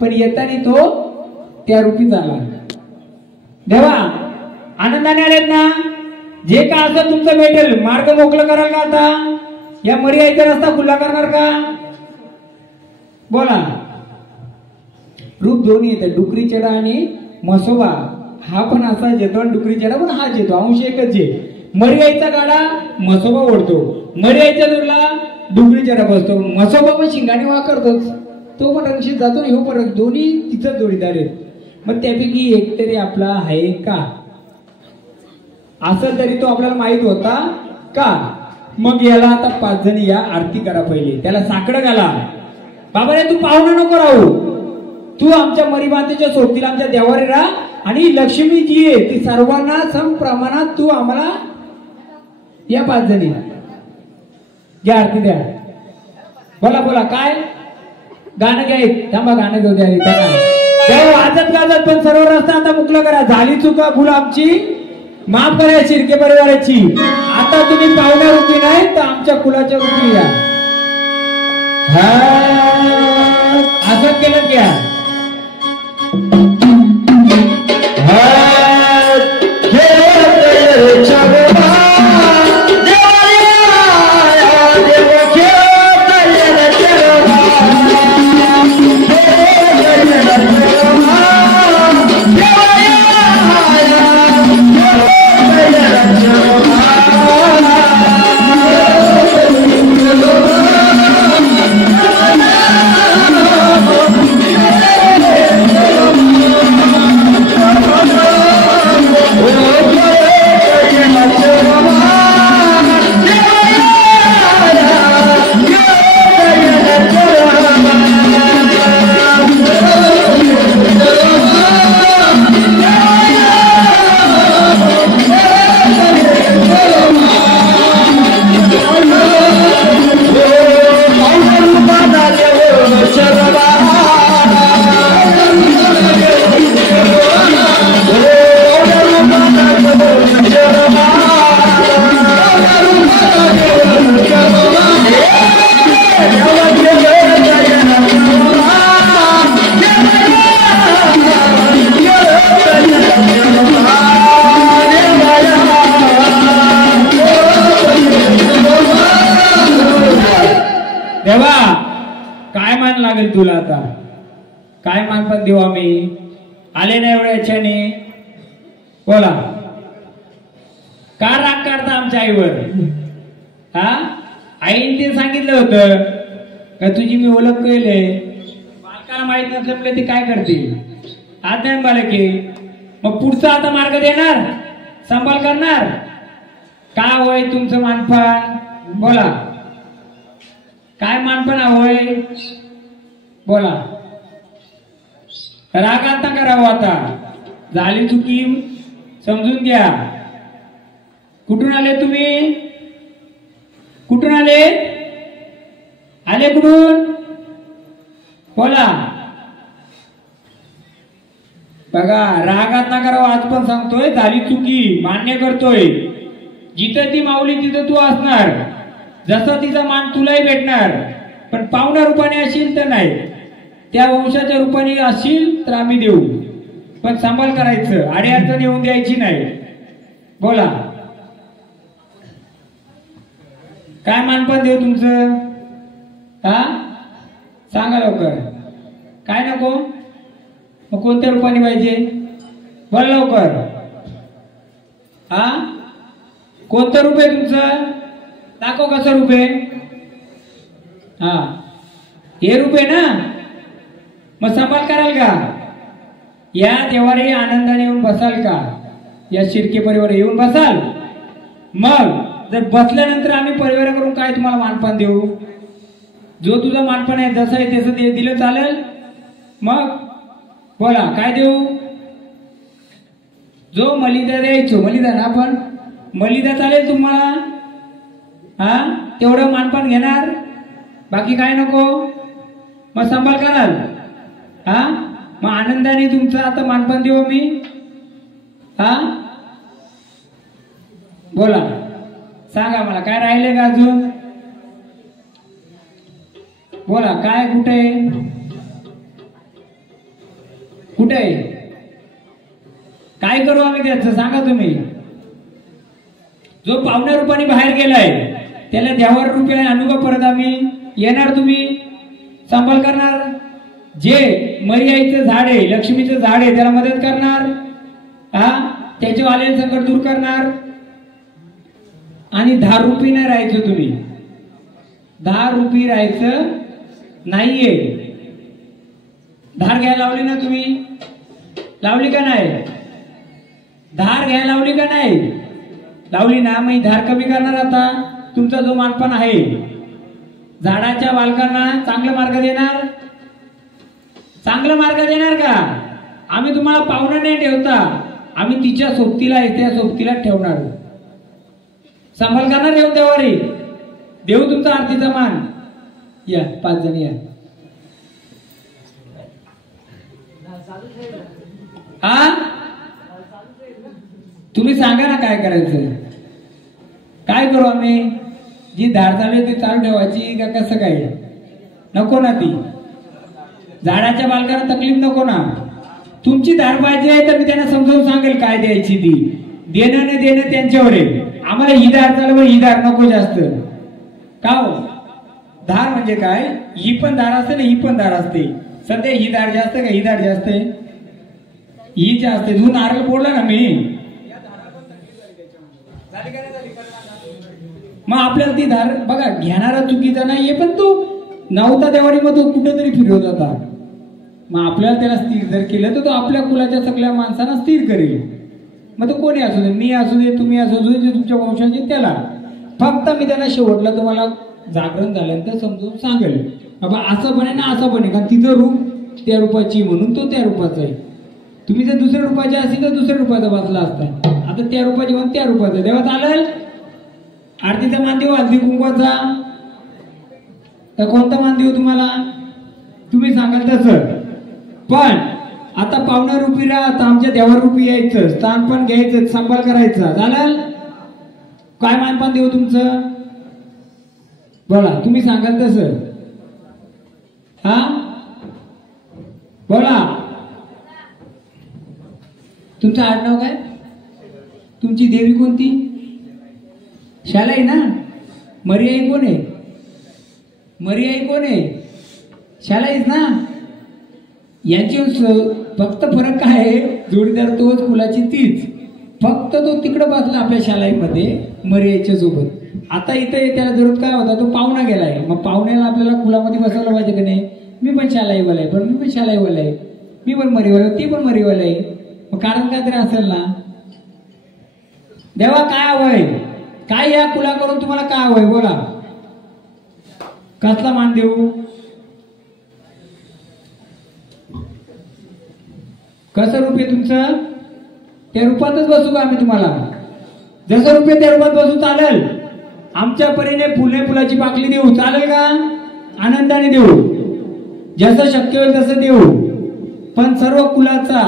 पण येताना तो त्या रूपी झाला. देवा आनंदाने आलेत ना? जे का असं तुमचं भेटेल, मार्ग मोकळं कराल का? आता या मरी आईचा रस्ता खुला करणार का? बोला. रूप दोन्ही येते, डुकरी चेडा आणि म्हसोबा. हा पण असाच येतो, डुकरी चेडा पण हाच येतो, अंश एकच आहे. मरी आईचा गाडा म्हसोबा ओढतो, मरी आईच्या दूरला डुकरी चेडा बसतो, म्हसोबा पण शिंगाने वाकरतोच, तो पण रंगशीत जातो. हे पण दोन्ही तिचं जोडीदार आहेत. मग त्यापैकी एक तरी आपला आहे का? असं तरी तो आपल्याला माहित होता का? मग याला आता 5 जणी या आरती करा. पहिले त्याला साकडं घाला. बाबा रे, तू पाहुणा नको राहू, तू आमच्या मरी मातेच्या सोबतीला आमच्या देवारी राहा, आणि लक्ष्मी जी आहे ती सर्वांना सम प्रमाणात तू आम्हाला या 5 जणी घ्या, आरती द्या. बोला बोला, काय गाणं घ्या, थांबा गाणं घेऊ द्या. वाजत गाजत पण सर्व रस्ता आता मुकला करा. झाली चुका भूल आमची माफ करा शिर्के परिवाराची. आता तुम्ही पाहुण्या रूपी नाही तर आमच्या कुलाच्या रूपी या. असं केलं घ्या. देवा देवा काय मान लागेल तुला आता? काय मानपण देऊ आम्ही? आले ना एवढ्या याच्याने? बोला, का राग काढता आमच्या आईवर? हा, आईने ते सांगितलं होतं का तुझी मी ओळख केले, बालकाला माहित नसल्यामुळे ते काय करतील? आज्ञान बालके, मग पुढचा आता मार्ग देणार, सांभाळ करणार का? होय तुमचं मानपण? बोला, काय मानपण होय? बोला, रागात ना करावं. आता झाली चुकी, समजून घ्या. कुठून आले तुम्ही? कुठून आले? आले कुठून? बोला. बघा, रागात ना करावं आज पण सांगतोय. झाली चुकी मान्य करतोय. जिथं ती माऊली तिथं तू असणार. जसं तिचा मान तुलाही भेटणार. पण पाहुण्या रूपाने असेल तर नाही, त्या वंशाच्या रूपाने असशील तर आम्ही देऊ. पण सांभाळ करायचं, आडी अडचण येऊन द्यायची नाही. बोला, काय मानपण देऊ तुमचं? हा, सांगा लवकर. काय नको? मग कोणत्या रूपाने पाहिजे? बोल लवकर. हा, कोणतं रूप आहे तुमचं? दाखव कसं रूप आहे. हा, हे रूप आहे ना? मग सांभाळ कराल का? या देवारे आनंदाने येऊन बसाल का? या शिर्के परिवार येऊन बसाल? मग जर बसल्यानंतर आम्ही परिवार करून काय तुम्हाला मानपान देऊ? जो तुझा मानपान आहे जसं आहे तसं दिलं चालेल? मग बोला, काय देऊ? जो मलिदा द्यायचो, मलिदा ना, पण मलिदा चालेल तुम्हाला? हा, तेवढं मानपान घेणार, बाकी काय नको? मग सांभाळ कराल? हा, मग आनंदाने तुमचं आता मानपान देऊ मी. हा, बोला, सांगा मला काय राहिले का अजून? बोला, काय कुठे कुठे काय करू आम्ही त्याचं? सांगा तुम्ही. जो पाहुण्या रूपाने बाहेर गेलाय त्याला देवार रूपे अनुभव परत आम्ही येणार. तुम्ही सांभाळ करणार. जे मर्याईचं झाड आहे, लक्ष्मीचं झाड आहे, त्याला मदत करणार. हा, त्याच्या आलेलं संकट दूर करणार. आणि 10 रुपये नाही राहायचं. तुम्ही 10 रुपये राहायचं नाहीये. धार घ्यायला लावली ना तुम्ही? लावली का नाही? धार घ्यायला लावली का नाही? लावली ना? मग धार कमी करणार. आता तुमचा जो मानपण आहे, झाडाच्या बालकांना चांगला मार्ग देणार. चांगला मार्ग देणार का? आम्ही तुम्हाला पाहुणं नाही ठेवता, आम्ही तिच्या सोबतीला आहे त्या सोबतीला ठेवणार. सांभाळ करणार. येऊन देवारी देऊ तुमचा आरतीचा मान. या 5 जण या. हा, तुम्ही सांगा ना काय करायचं? काय करू आम्ही? जी धार चालू ती चालू ठेवायची का कसं काय? नको ना? ती झाडाच्या बालकांना तकलीफ नको ना? तुमची धार पाहिजे तर मी त्यांना समजावून सांगेल काय द्यायची. ती देणं नाही देणं त्यांच्यावर आहे. आम्हाला ही धार चालू, ही धार नको जास्त. का हो? धार म्हणजे काय? ही पण धार असते ना, ही पण धार असते. सध्या ही धार जास्त का ही धार जास्त आहे? ही जास्त. तू नारळ फोडला ना मी, मग आपल्याला ती धार बघा घेणारा चुकीचा नाहीये, पण तो नव्हता देवारी मग तो कुठेतरी फिरवत होता. मग आपल्याला त्याला स्थिर जर केलं तर तो आपल्या कुलाच्या सगळ्या माणसांना स्थिर करेल. मग तो कोणी असू दे, मी असू दे, तुम्ही असू दे, जे तुमच्या वंशाचे त्याला. फक्त मी त्याला शेवटला तुम्हाला जागरण झाल्यानंतर समजून सांगेल बाबा असं बने ना असं बने. कारण तिचं रूप त्या रूपाची म्हणून तो त्या रूपाचा आहे. तुम्ही जर दुसऱ्या रूपाचे असेल तर दुसऱ्या रूपाचा बसला असता. आता त्या रूपाची म्हणून त्या रूपाचा. देवा चालेल? आरतीचा मान देऊ? हळदी कुंकवाचा? तर कोणता मान देऊ तुम्हाला? तुम्ही सांगाल तसं. पण आता पाहुण्या रूपी राहत आमच्या देवा रूपी यायचं, स्थान पण घ्यायचं, सांभाळ करायचा. चालेल? काय मानपान देऊ तुमचं? बोला, तुम्ही सांगाल तसं. हा, बोला. तुमचं आडनाव काय? तुमची देवी कोणती? शालाई ना? मर्याई कोण आहे? मरी आई कोण आहे? शालाईच ना. यांची फक्त फरक काय आहे, जोडीदार तोच, मुलाची तीच, फक्त तो तिकडे बसला आपल्या शालाईमध्ये मरी आईच्या सोबत. आता इथे त्याला जरूर काय होता, तो पाहुणा गेलाय. मग पाहुण्याला आपल्याला कुलामध्ये बसवलं पाहिजे की नाही? मी पण शालाईवाला आहे, पण मी पण शालाईवाला आहे, मी पण मरीवाला, ती पण मरीवाला आहे. मग कारण काय तरी असेल ना. देवा काय हवंय? काय या कुला करून तुम्हाला काय हवंय बोला. कसला मान देऊ? कसं रूप आहे तुमचं? त्या रूपातच बसू का आम्ही तुम्हाला? जसं रूप आहे त्या रूपात बसू चालेल? आमच्या परीने फुले फुलाची पाकली देऊ, चालेल का? आनंदाने देऊ, जसं शक्य होईल तसं देऊ, पण सर्व कुलाचा,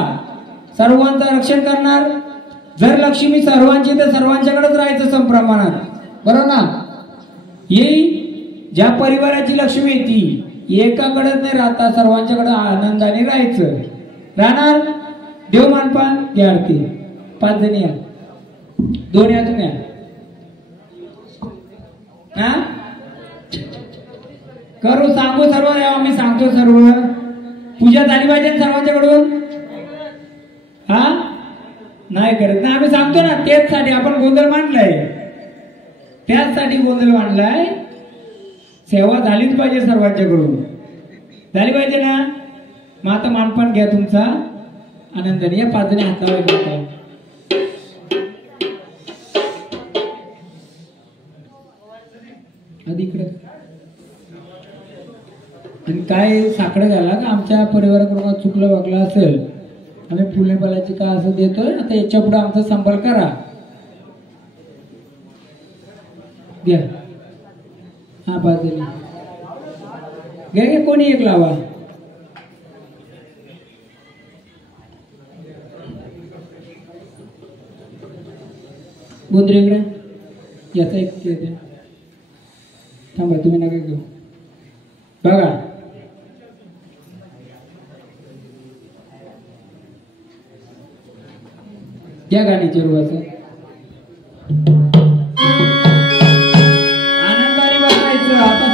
सर्वांचं रक्षण करणार. जर लक्ष्मी सर्वांची तर सर्वांच्याकडेच राहायचं समप्रमाणात, बरोबर ना? ही ज्या परिवाराची लक्ष्मी आहे ती एकाकडेच नाही राहता, सर्वांच्याकडे आनंदाने राहायचं. राहणार? देव मानपा घ्या आरती. 5 जणी या, 2 या तुम्ही. हा करू सांगू सर्व, आम्ही सांगतो सर्व. पूजा झाली पाहिजे सर्वांच्याकडून. हा नाही करत ना, आम्ही सांगतो ना. तेच साठी आपण गोंधळ मांडलाय, त्याचसाठी गोंधळ मांडलाय. सेवा झालीच पाहिजे सर्वांच्याकडून, झाली पाहिजे ना. मग आता मानपान घ्या तुमचा आनंदाने. या 5 जणी हातावर करताय. आधी इकडे. आणि काय साकडं घाला का आमच्या परिवाराकडून चुकलं वागलं असेल, आम्ही फुले फुलाची का असं देतोय. आता याच्या पुढे आमचा संभाळ करा. घ्या. हा 5 जणी घ्या घ्या, कोणी एक लावा. बोंद्रे इकडे याचा एक द्या. थांबा तुम्ही नका घेऊ. बघा या गाण्याच्या रुवाचं आनंदाने बसायचं. आता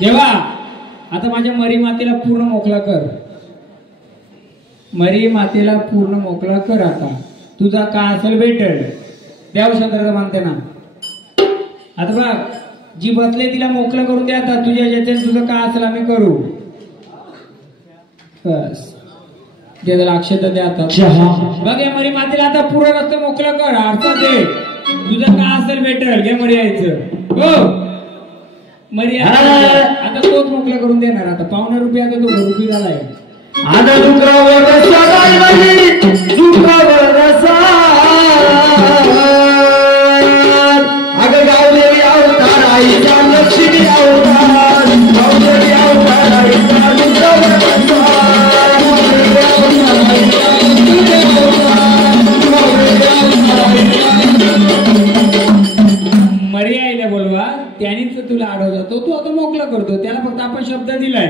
देवा आता माझ्या मरी मातेला पूर्ण मोकळा कर. मरी मातेला पूर्ण मोकळा कर. आता तुझा का असेल भेटेल. देवशंकराचं मानते ना. आता बघ जी बसले तिला मोकळं करून द्या. आता तुझ्या ज्याच्याने तुझं का असेल आम्ही करू. बस त्याला अक्षता द्या. आता बघ या मरी मातेला आता पूर्ण रस्ता मोकळा कर. आरसा दे. तुझं का असेल भेटेल. घे मरी यायचं हो. मरी आता तोच मोकळा करून देणार. आता ₹5 आता ₹2 झालाय. आता डुकरावर अगं गावलेली अवतार आईचा लक्ष्मी अवतार. गावलेली अवतार आईचा मरी आईला बोलवा. त्यानेच तुला आढळ जातो. तू आता मोकळा करतो. त्याला फक्त आपण शब्द दिलाय.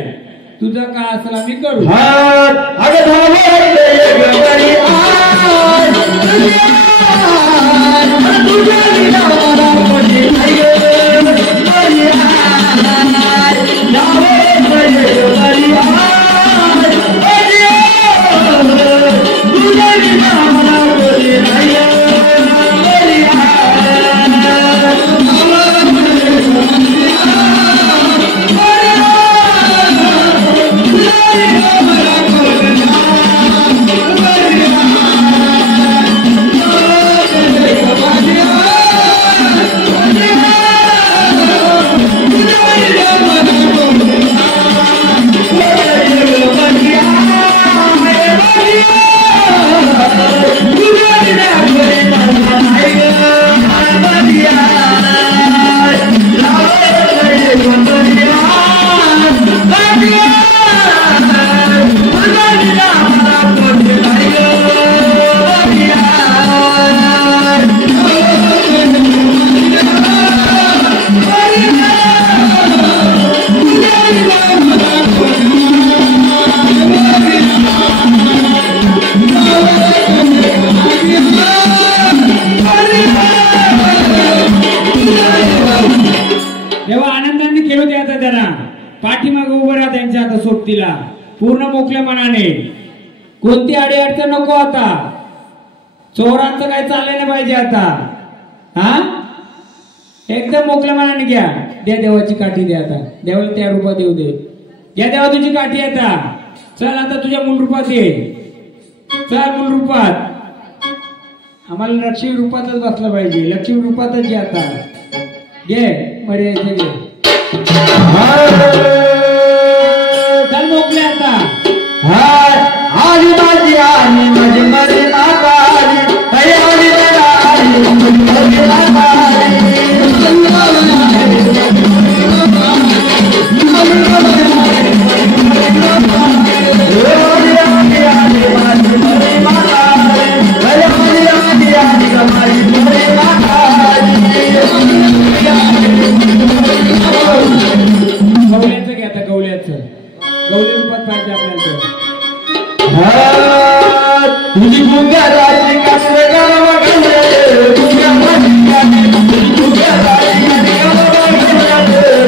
तुझं का असेल आम्ही करू. तेव्हा आनंदाने खेळू द्यायचा त्यांना. पाठीमागे उभं राहा त्यांच्या आता सोबतीला पूर्ण मोकल्या मनाने. कोणती अडचण नको आता. चोरांचं काय चाललं नाही पाहिजे आता. हा एकदम मोकल्या मनाने घ्या. द्या देवाची काठी द्या आता. देवाला त्या रूपात येऊ दे. घ्या देवा तुझी काठी आता. चल आता तुझ्या मूळ रूपात ये. चल मूळ रूपात. आम्हाला लक्ष्मी रूपातच बसलं पाहिजे. लक्ष्मी रूपातच घे आता. घे मर्यादेचे घे. चल मोकले आता. आली माझी आली माझी मरी माता आली. आली माझी मरी माता आली. गवल्याचं घ्या आता. गवल्याचं गवल्या रूपात पाहिजे आपल्याला. तुझी गुंगाराची कासरे गावा गले. गुंगाराची गाडी गुंगाराची गाडी गावा गले.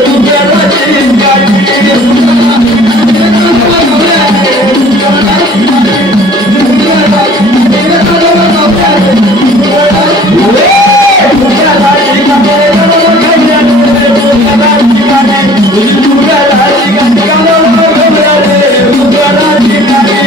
गुंगाराची गाडी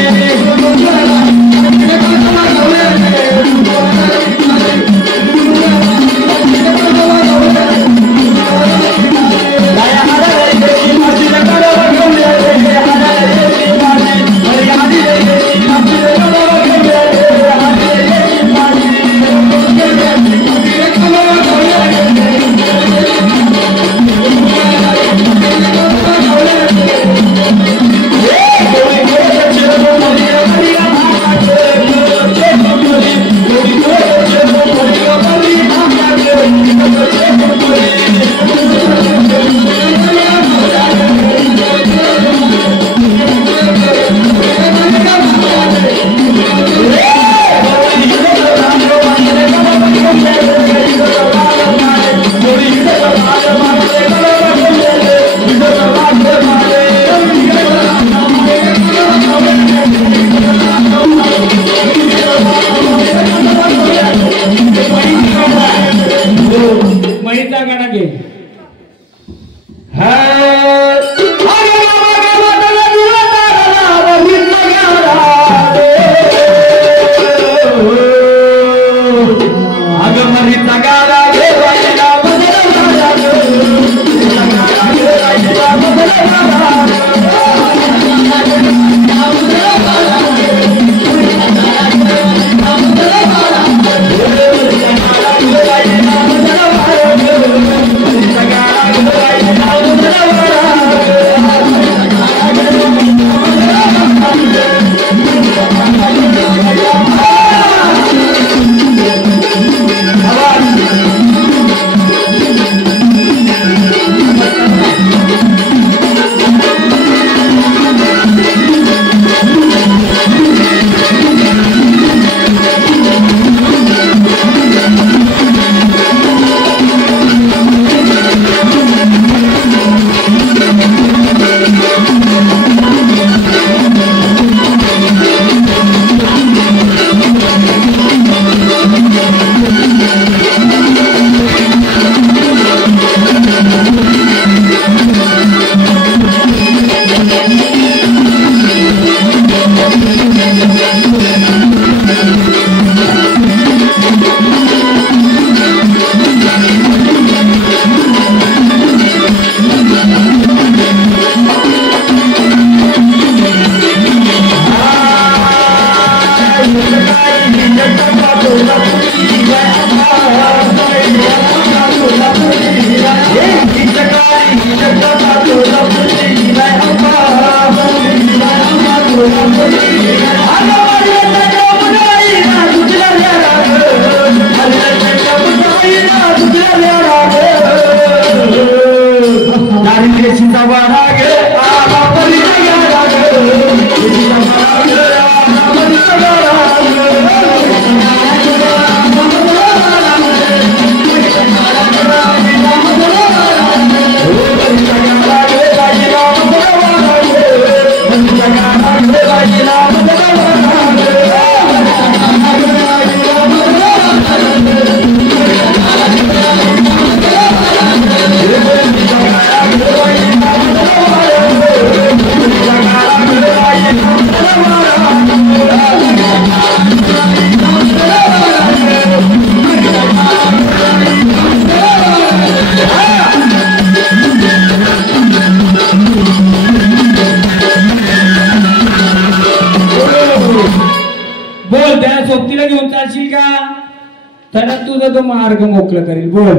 तर तुझा तो मार्ग मोकळं करेल. बोल.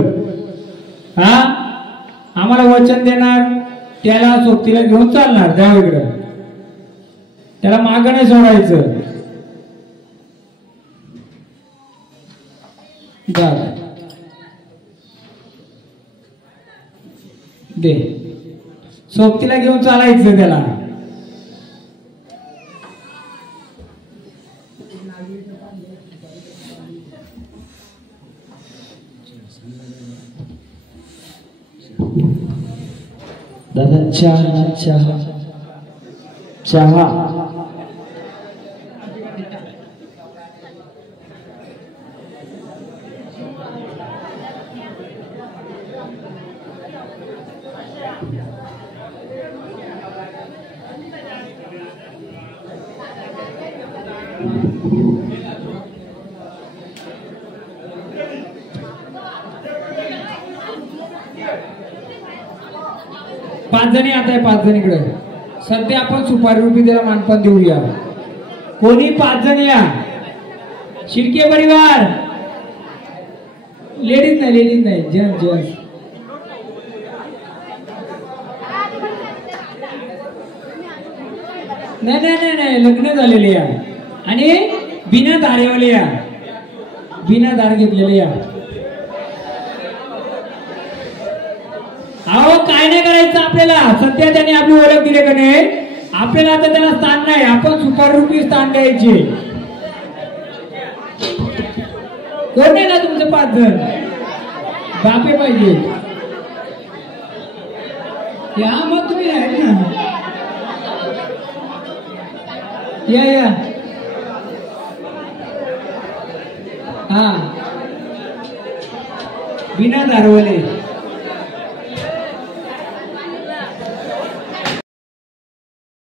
हा आम्हाला वचन देणार, त्याला सोबतीला घेऊन चालणार देवाकडं, त्याला मागं नाही सोडायचं. दे सोबतीला घेऊन चालायचं त्याला. दादा चहा चहा चहा. पाच जणी आता आहे, 5 जणीकडे सध्या आपण सुपारी रुपये त्याला मानपान देऊया. कोणी 5 जण या. शिर्के परिवार. लेडीज नाही जेंट्स. नाही लग्न झालेले या आणि बिना दारेवाले या, बिना दार घेतलेले या. अहो काय नाही करायचं आपल्याला. सध्या त्यांनी आपली ओळख दिली का नाही, आपल्याला आता त्याला स्थान नाही, आपण सुपारीरूपी स्थान द्यायचे. कोण नाही का तुमचे 5 जण बापे पाहिजे या, मग तुम्ही आहेत ना. या हा बिना दारवाले.